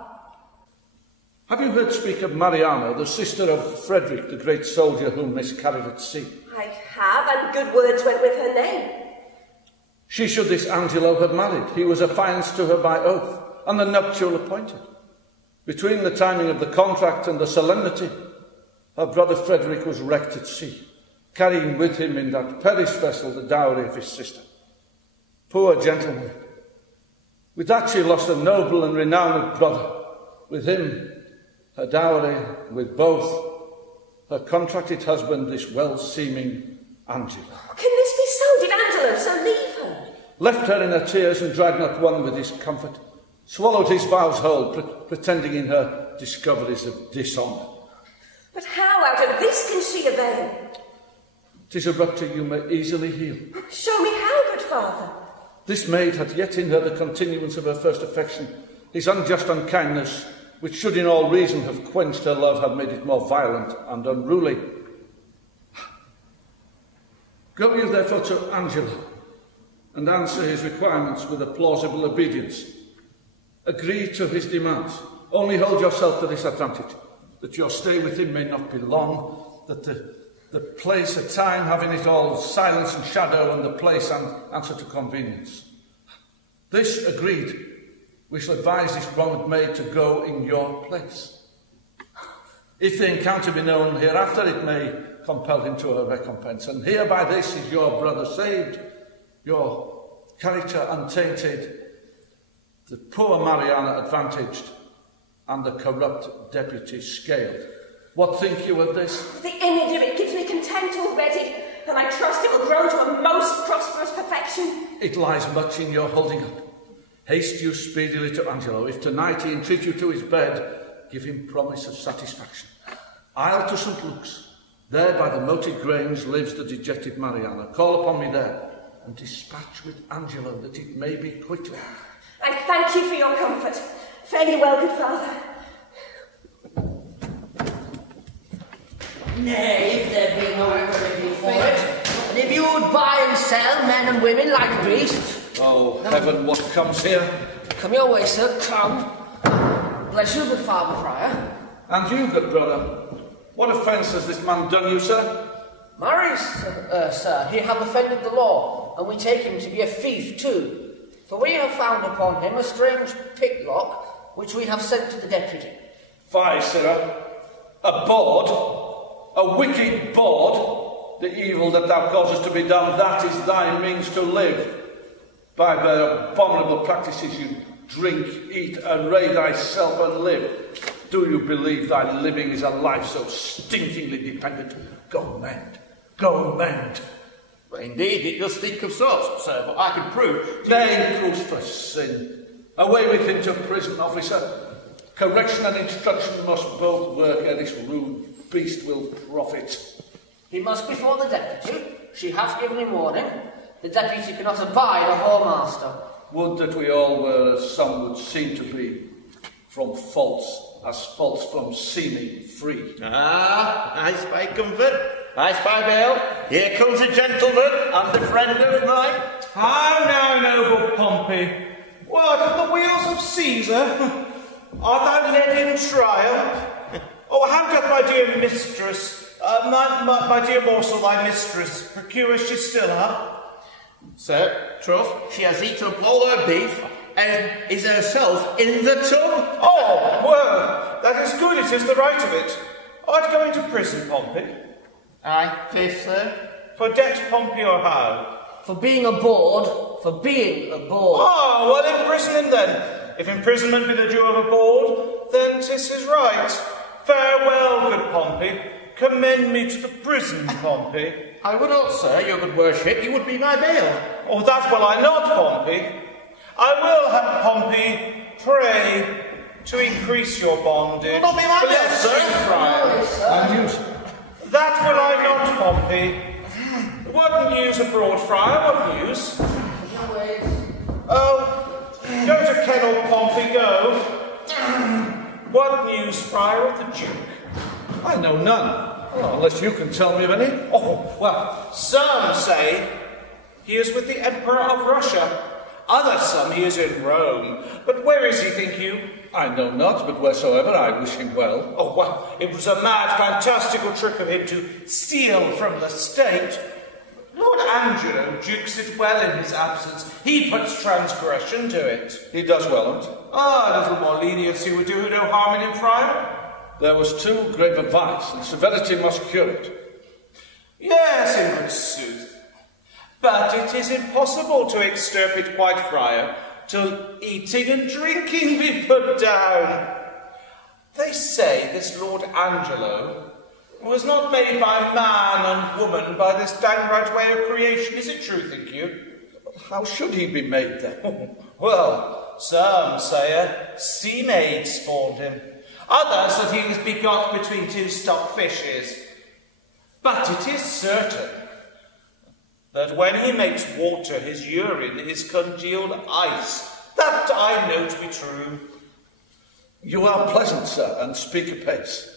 Have you heard speak of Mariana, the sister of Frederick, the great soldier who miscarried at sea? I have, and good words went with her name. She should this Angelo have married. He was affianced to her by oath, and the nuptial appointed. Between the timing of the contract and the solemnity, her brother Frederick was wrecked at sea, carrying with him in that perished vessel the dowry of his sister. Poor gentleman. With that she lost a noble and renowned brother. With him, her dowry, with both, her contracted husband, this well-seeming Angelo. Can this be so? Did Angelo so leave her? Left her in her tears and dragged not one with his comfort. Swallowed his vows whole, pretending in her discoveries of dishonour. But how out of this can she avail? 'Tis a rupture you may easily heal. Show me how, good father. This maid hath yet in her the continuance of her first affection. His unjust unkindness, which should in all reason have quenched her love, had made it more violent and unruly. Go you therefore to Angelo, and answer his requirements with a plausible obedience. Agree to his demands. Only hold yourself to this advantage, that your stay with him may not be long, that the place, a time, having it all silence and shadow, and the place answer to convenience. This agreed, we shall advise this wronged maid to go in your place. If the encounter be known hereafter, it may compel him to a recompense, and hereby this is your brother saved, your character untainted, the poor Mariana advantaged, and the corrupt deputy scaled. What think you of this? The image of it gives me content already, and I trust it will grow to a most prosperous perfection. It lies much in your holding up. Haste you speedily to Angelo. If tonight he entreat you to his bed, give him promise of satisfaction. I'll to St. Luke's. There by the moated grange lives the dejected Mariana. Call upon me there, and dispatch with Angelo that it may be quickly. I thank you for your comfort. Fare you well, good father. Nay, if there be no remedy for it, and if you would buy and sell men and women like beasts. Oh, heaven, what comes here? Come your way, sir, come. Bless you, good father friar. And you, good brother. What offence has this man done you, sir? Marry, sir, he hath offended the law, and we take him to be a thief too. For we have found upon him a strange picklock, which we have sent to the deputy. Fie, sirrah. A bawd? A wicked bawd? The evil that thou causest to be done, that is thy means to live. By the abominable practices you drink, eat, and array thyself and live. Do you believe thy living is a life so stinkingly dependent? Go mend. Go mend. Well, indeed, it does stink of sauce, sir, but I can prove. Nay, proofs for sin. Away with him to prison, officer. Correction and instruction must both work, ere this rude beast will profit. He must before the deputy. She hath given him warning. The deputy cannot abide a whoremaster. Would that we all were as some would seem to be, from faults, as faults from seeming free. Ah, I spy comfort. I spy bail. Here comes a gentleman and a friend of mine. How now, noble Pompey? What, at the wheels of Caesar? Art thou led in triumph? Oh, how doth my dear mistress, my dear morsel, thy mistress, procure she still up? Sir, troth, she has eaten up all her beef, and is herself in the tub. Oh, well, that is good, it is the right of it. Art going to prison, Pompey? Aye, faith, sir. For debt, Pompey, or how? For being aboard, for being aboard. Oh, well, imprison him then. If imprisonment be the due of a board, then 'tis his right. Farewell, good Pompey. Commend me to the prison, Pompey. I would not, sir, your good worship, you would be my bail. Oh, that will I not, Pompey. I will have Pompey pray to increase your bondage. Not me, my Bless sir. you, friar. And you, sir. That will I not, Pompey. What news abroad, friar? What news? Oh, go to kennel, Pompey, go. What news, friar, of the Duke? I know none, unless you can tell me of any. Oh, well, some say he is with the Emperor of Russia. Others some he is in Rome. But where is he, think you? I know not, but wheresoever I wish him well. Oh, well, it was a mad, fantastical trick of him to steal from the state. Lord Angelo dukes it well in his absence. He puts transgression to it. He does well, on't? Ah, a little more leniency would do no harm in him, friar. There was too grave a vice, and severity must cure it. Yes, in good sooth. But it is impossible to extirpate quite, friar, till eating and drinking be put down. They say this Lord Angelo was not made by man and woman by this downright way of creation. Is it true, think you? How should he be made, then? Well, some say a sea maid spawned him. Others that he was begot between two stock fishes. But it is certain that when he makes water, his urine is congealed ice. That I know to be true. You are pleasant, sir, and speak apace.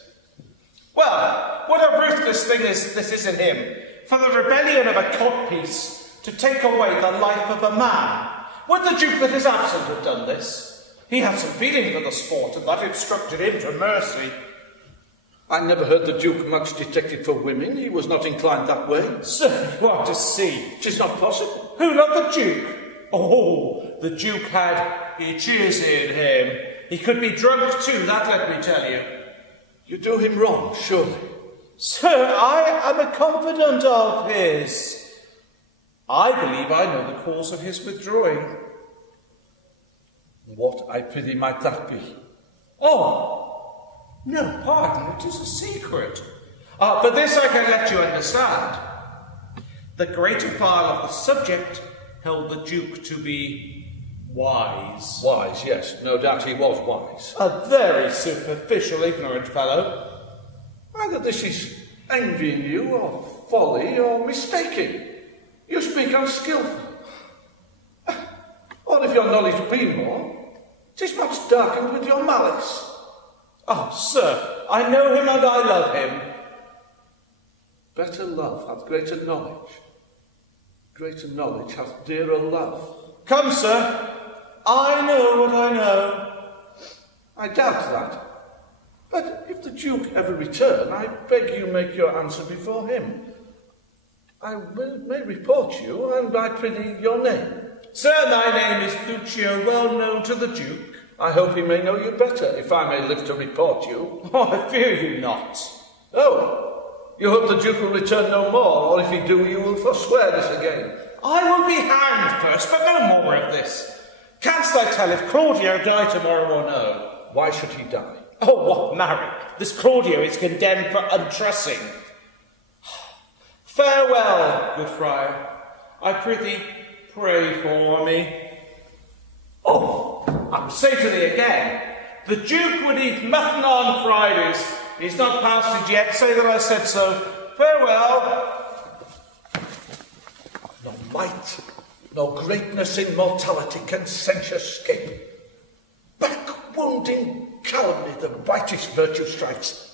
Well, what a ruthless thing this is in him, for the rebellion of a codpiece to take away the life of a man. Would the Duke that is absent have done this? He had some feeling for the sport, and that instructed him to mercy. I never heard the Duke much detected for women. He was not inclined that way. Sir, you are deceived. 'Tis not possible. Who, not the Duke? Oh, the Duke had itches in him. He could be drunk too, that let me tell you. You do him wrong, surely. Sir, I am a confidant of his. I believe I know the cause of his withdrawing. What, I prithee, might that be? Oh, no, pardon, it is a secret. But this I can let you understand. The greater file of the subject held the Duke to be wise. Wise, yes, no doubt he was wise. A very superficial, ignorant fellow. Either this is envying you, or folly, or mistaking. You speak unskilful. Or if your knowledge be more, 'tis much darkened with your malice. Oh, sir, I know him and I love him. Better love hath greater knowledge. Greater knowledge hath dearer love. Come, sir, I know what I know. I doubt that. But if the Duke ever return, I beg you make your answer before him. I may report you, and I prithee your name. Sir, my name is Lucio, well known to the Duke. I hope he may know you better, if I may live to report you. Oh, I fear you not. Oh, you hope the Duke will return no more, or if he do, you will forswear this again. I will be hanged first, but no more of this. Canst thou tell if Claudio die tomorrow or no? Why should he die? Oh, what, marry, this Claudio is condemned for untrussing. Farewell, good friar. I prithee, pray for me. Oh, I will say to thee again, the Duke would eat mutton on Fridays. He's not past it yet, say that I said so. Farewell. No might, no greatness in mortality can censure escape. Back-wounding calumny the righteous virtue strikes.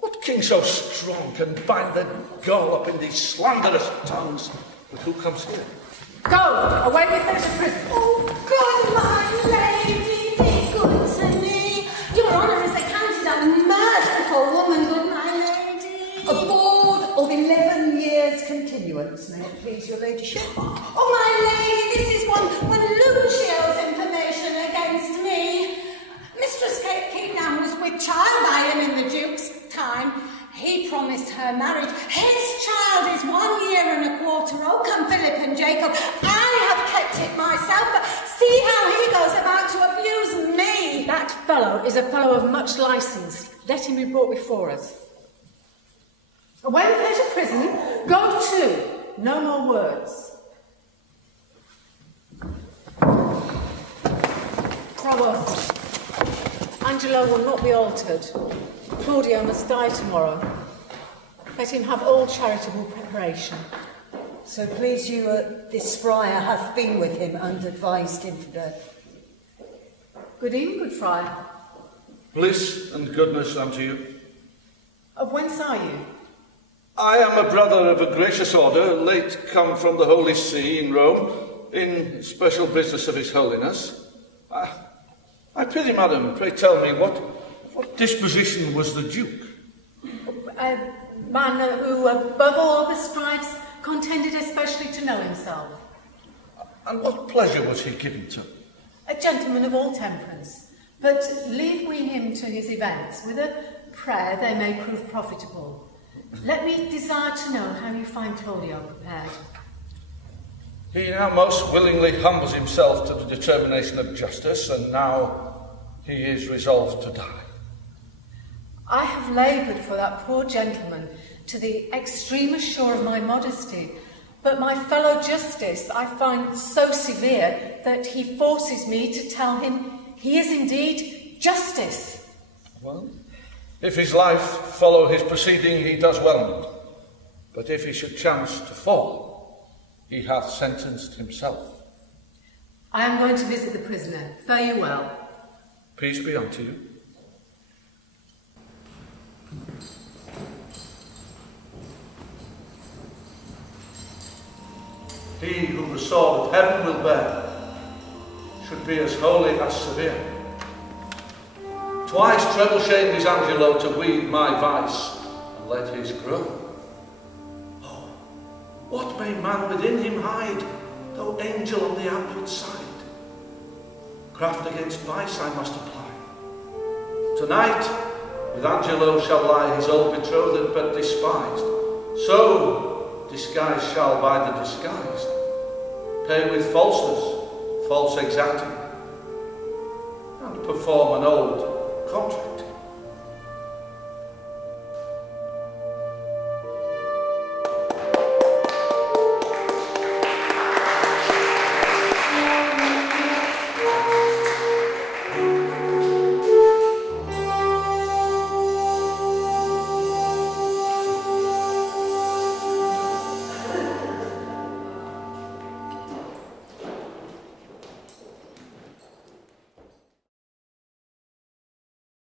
What king so strong can bind the gall up in these slanderous tongues? But who comes here? Go, away with her to prison. Oh, good, my lady, be good to me. Your honour is accounted a merciful woman, good my lady. A board of 11 years continuance, may it please your ladyship. Oh, my lady, this is one Lucio's information against me. Mistress Kate Keenan was with child by him in the Duke's time. He promised her marriage. His child is 1 year and a quarter old. Come, Philip and Jacob. I have kept it myself, but see how he goes about to abuse me. That fellow is a fellow of much licence. Let him be brought before us. Away with her to prison. Go to. No more words. Provost, Angelo will not be altered. Claudio must die tomorrow. Let him have all charitable preparation. So please you, this friar hath been with him and advised him to death. Good evening, good friar. Bliss and goodness unto you. Of whence are you? I am a brother of a gracious order, late come from the Holy See in Rome, in special business of His Holiness. I pity, madam, pray tell me, what disposition was the Duke? A man who, above all other strives, contended especially to know himself. And what pleasure was he given to? A gentleman of all temperance, but leave we him to his events. With a prayer they may prove profitable. Let me desire to know how you find Claudio prepared. He now most willingly humbles himself to the determination of justice, and now he is resolved to die. I have laboured for that poor gentleman to the extremest shore of my modesty, but my fellow justice I find so severe that he forces me to tell him he is indeed justice. Well, if his life follow his proceeding, he does well. But if he should chance to fall, he hath sentenced himself. I am going to visit the prisoner. Fare you well. Peace be unto you. He whom the sword of heaven will bear should be as holy as severe. Twice treble shamed is Angelo to weed my vice and let his grow. Oh, what may man within him hide, though angel on the outward side? Craft against vice I must apply. Tonight with Angelo shall lie his old betrothed but despised. So disguise shall by the disguised pay with falseness, false exacting, and perform an old contract.